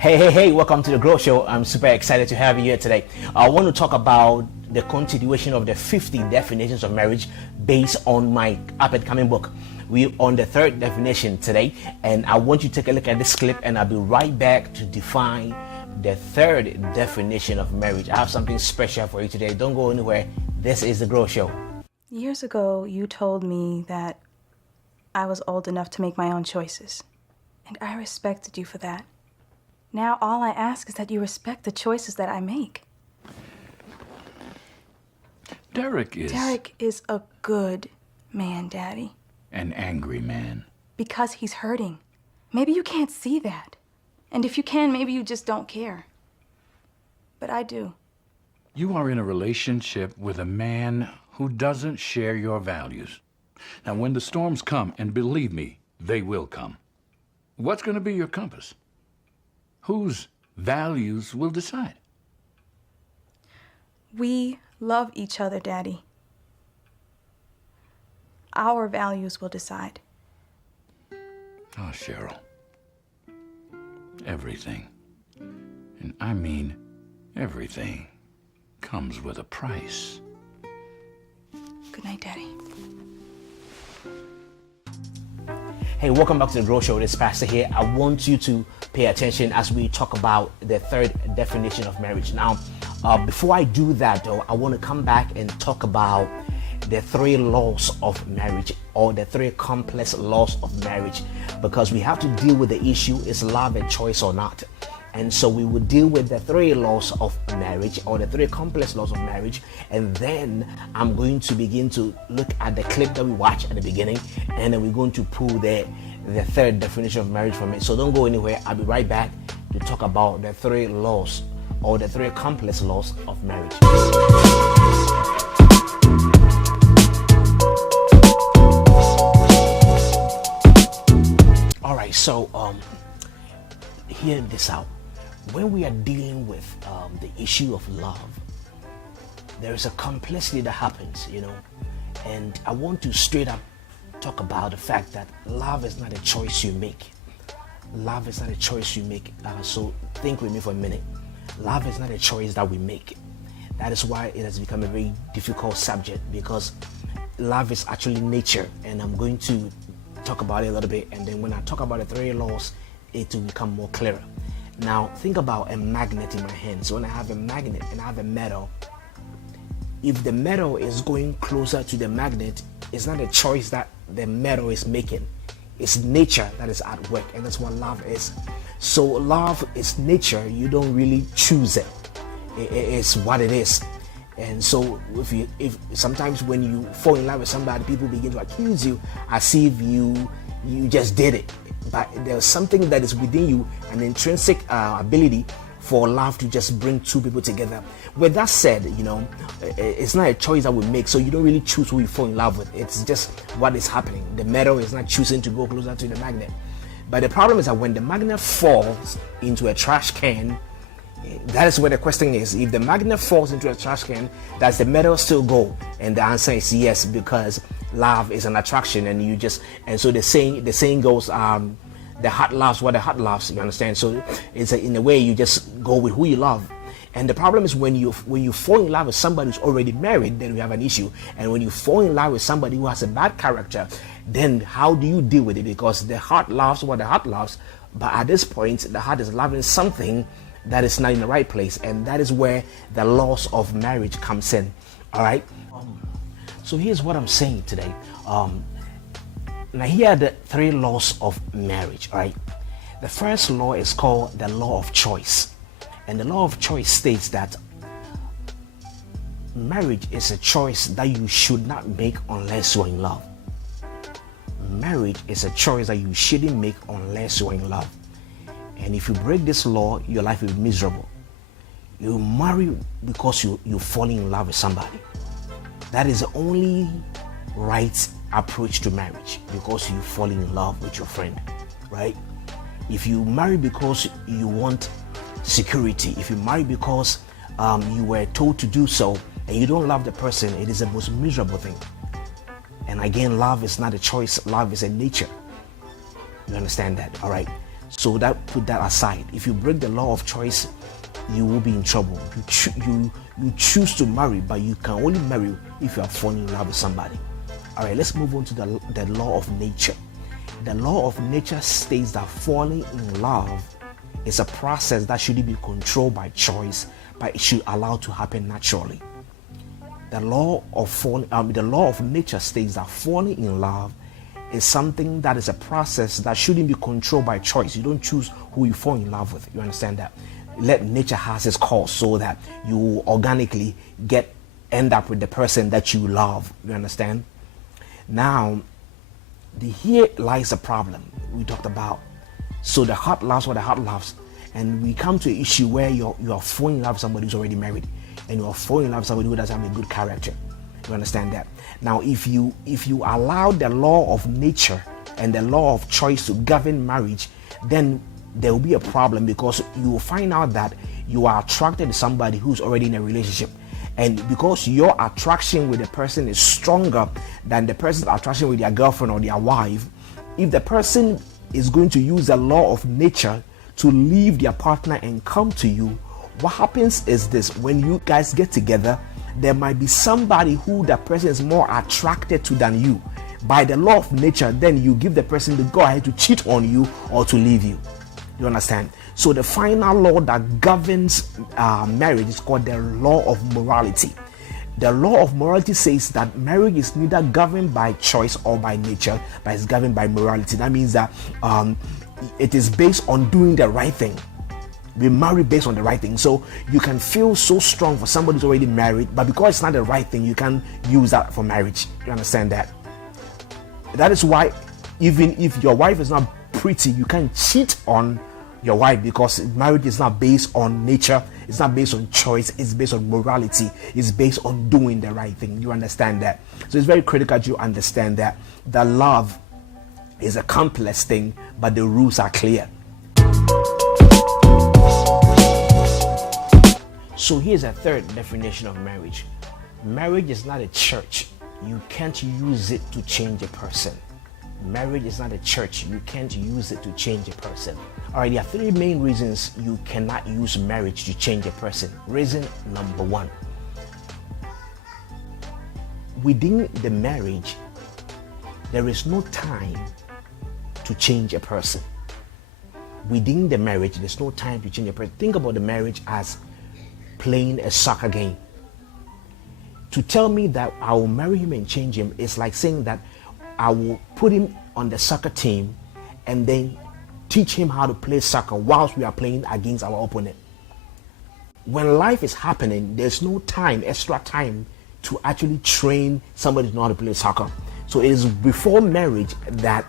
Hey, welcome to the Grow Show. I'm super excited to have you here today. I want to talk about the continuation of the 50 definitions of marriage based on my up-and-coming book. We're on the third definition today, and I want you to take a look at this clip, and I'll be right back to define the third definition of marriage. I have something special for you today. Don't go anywhere. This is the Grow Show. Years ago, you told me that I was old enough to make my own choices, and I respected you for that. Now all I ask is that you respect the choices that I make. Derek is a good man, Daddy. An angry man. Because he's hurting. Maybe you can't see that. And if you can, maybe you just don't care. But I do. You are in a relationship with a man who doesn't share your values. Now, when the storms come, and believe me, they will come, what's going to be your compass? Whose values will decide? We love each other, Daddy. Our values will decide. Oh, Cheryl. Everything, and I mean everything, comes with a price. Good night, Daddy. Hey, welcome back to the Grow Show. This is Pastor here. I want you to pay attention as we talk about the third definition of marriage. Now, before I do that, though, I want to come back and talk about the three laws of marriage, or the three complex laws of marriage, because we have to deal with the issue: is love a choice or not? And so we will deal with the three laws of marriage, or the three complex laws of marriage, and then I'm going to begin to look at the clip that we watched at the beginning, and then we're going to pull the third definition of marriage from it. So don't go anywhere. I'll be right back to talk about the three laws, or the three complex laws of marriage. All right, so hear this out. When we are dealing with the issue of love, there is a complexity that happens, and I want to straight up talk about the fact that love is not a choice you make. Love is not a choice you make. So think with me for a minute. Love is not a choice that we make. That is why it has become a very difficult subject, because love is actually nature, and I'm going to talk about it a little bit, and then when I talk about the three laws, it will become more clearer. Now, think about a magnet in my hand. So when I have a magnet and I have a metal, if the metal is going closer to the magnet, it's not a choice that the metal is making. It's nature that is at work, and that's what love is. So love is nature. You don't really choose it. It's what it is. And so if sometimes when you fall in love with somebody, people begin to accuse you as if you just did it. But there's something that is within you, an intrinsic ability for love to just bring two people together. With that said, it's not a choice that we make, so you don't really choose who you fall in love with. It's just what is happening. The metal is not choosing to go closer to the magnet. But the problem is that when the magnet falls into a trash can, that is where the question is. If the magnet falls into a trash can, does the metal still go? And the answer is yes, because love is an attraction, and so the saying goes, the heart loves what the heart loves. You understand? So it's in a way you just go with who you love. And the problem is when you fall in love with somebody who's already married, then we have an issue. And when you fall in love with somebody who has a bad character, then how do you deal with it? Because the heart loves what the heart loves, but at this point the heart is loving something that is not in the right place, and that is where the laws of marriage comes in. All right. So here's what I'm saying today. Now here are the three laws of marriage. All right. The first law is called the law of choice, and the law of choice states that marriage is a choice that you should not make unless you're in love. Marriage is a choice that you shouldn't make unless you're in love. And if you break this law, your life will be miserable. You marry because you fall in love with somebody. That is the only right approach to marriage, because you fall in love with your friend, right? If you marry because you want security, if you marry because you were told to do so, and you don't love the person, it is the most miserable thing. And again, love is not a choice. Love is a nature. You understand that? All right. So that, put that aside. If you break the law of choice, you will be in trouble. You choose to marry, but you can only marry if you are falling in love with somebody. All right, let's move on to the law of nature. The law of nature states that falling in love is a process that shouldn't be controlled by choice, but it should allow to happen naturally. The law of nature states that falling in love is something that is a process that shouldn't be controlled by choice. You don't choose who you fall in love with. You understand that? Let nature has its course so that you organically end up with the person that you love. You understand? Now, here lies a problem we talked about. So the heart loves what the heart loves, and we come to an issue where you are falling in love with somebody who's already married, and you are falling in love with somebody who doesn't have a good character. You understand that? Now, if you allow the law of nature and the law of choice to govern marriage, then there will be a problem, because you will find out that you are attracted to somebody who's already in a relationship. And because your attraction with the person is stronger than the person's attraction with their girlfriend or their wife, if the person is going to use the law of nature to leave their partner and come to you, what happens is this: when you guys get together, there might be somebody who the person is more attracted to than you. By the law of nature, then you give the person the go ahead to cheat on you or to leave you. You understand? So the final law that governs marriage is called the law of morality. The law of morality says that marriage is neither governed by choice or by nature, but it's governed by morality. That means that it is based on doing the right thing. We marry based on the right thing. So you can feel so strong for somebody who's already married, but because it's not the right thing, you can't use that for marriage. You understand that? That is why even if your wife is not pretty, you can't cheat on your wife, because marriage is not based on nature, it's not based on choice, it's based on morality, it's based on doing the right thing. You understand that? So it's very critical that you understand that the love is a complex thing, but the rules are clear. So here's a third definition of marriage. Marriage is not a church. You can't use it to change a person. Marriage is not a church. You can't use it to change a person. All right, there are three main reasons you cannot use marriage to change a person. Reason number one: within the marriage, there is no time to change a person. Within the marriage, there's no time to change a person. Think about the marriage as playing a soccer game. To tell me that I will marry him and change him is like saying that I will put him on the soccer team and then teach him how to play soccer whilst we are playing against our opponent. When life is happening, there's no time, extra time, to actually train somebody to know how to play soccer. So it is before marriage that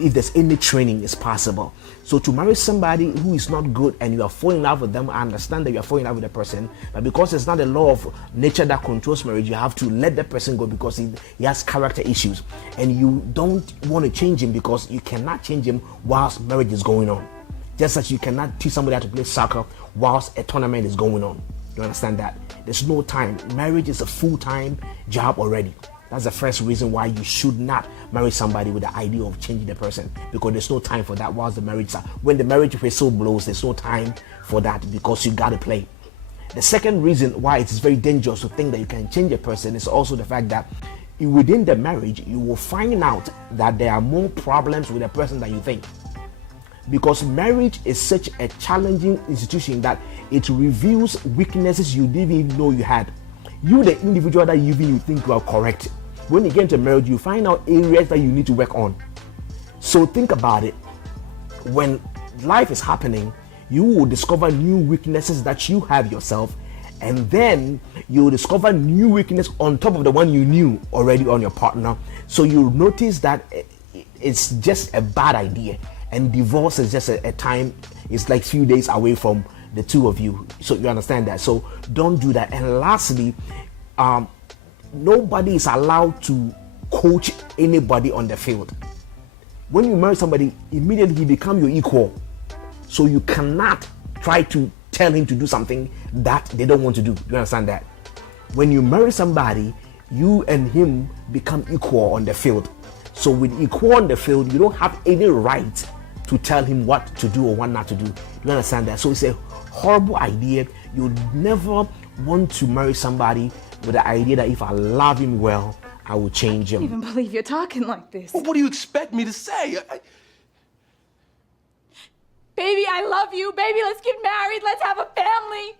if there's any training is possible. So to marry somebody who is not good and you are falling in love with them, I understand that you are falling in love with the person, but because it's not the law of nature that controls marriage, you have to let the person go because he has character issues, and you don't want to change him because you cannot change him whilst marriage is going on. Just as you cannot teach somebody how to play soccer whilst a tournament is going on. You understand that? There's no time. Marriage is a full-time job already. That's the first reason why you should not marry somebody with the idea of changing the person, because there's no time for that whilst the marriage starts. When the marriage whistle blows, there's no time for that because you got to play. The second reason why it is very dangerous to think that you can change a person is also the fact that within the marriage, you will find out that there are more problems with the person than you think. Because marriage is such a challenging institution that it reveals weaknesses you didn't even know you had. You, the individual that you think you are correct, when you get into marriage, you find out areas that you need to work on. So think about it. When life is happening, you will discover new weaknesses that you have yourself, and then you will discover new weakness on top of the one you knew already on your partner. So you'll notice that it's just a bad idea, and divorce is just a time, it's like few days away from the two of you. So you understand that. So don't do that. And lastly, nobody is allowed to coach anybody on the field. When you marry somebody, immediately he becomes your equal. So you cannot try to tell him to do something that they don't want to do. You understand that? When you marry somebody, you and him become equal on the field. So with equal on the field, you don't have any right to tell him what to do or what not to do. You understand that? So it's a horrible idea. You never want to marry somebody with the idea that if I love him well, I will change him. I can't even believe you're talking like this. Well, what do you expect me to say? Baby, I love you. Baby, let's get married. Let's have a family.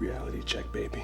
Reality check, baby.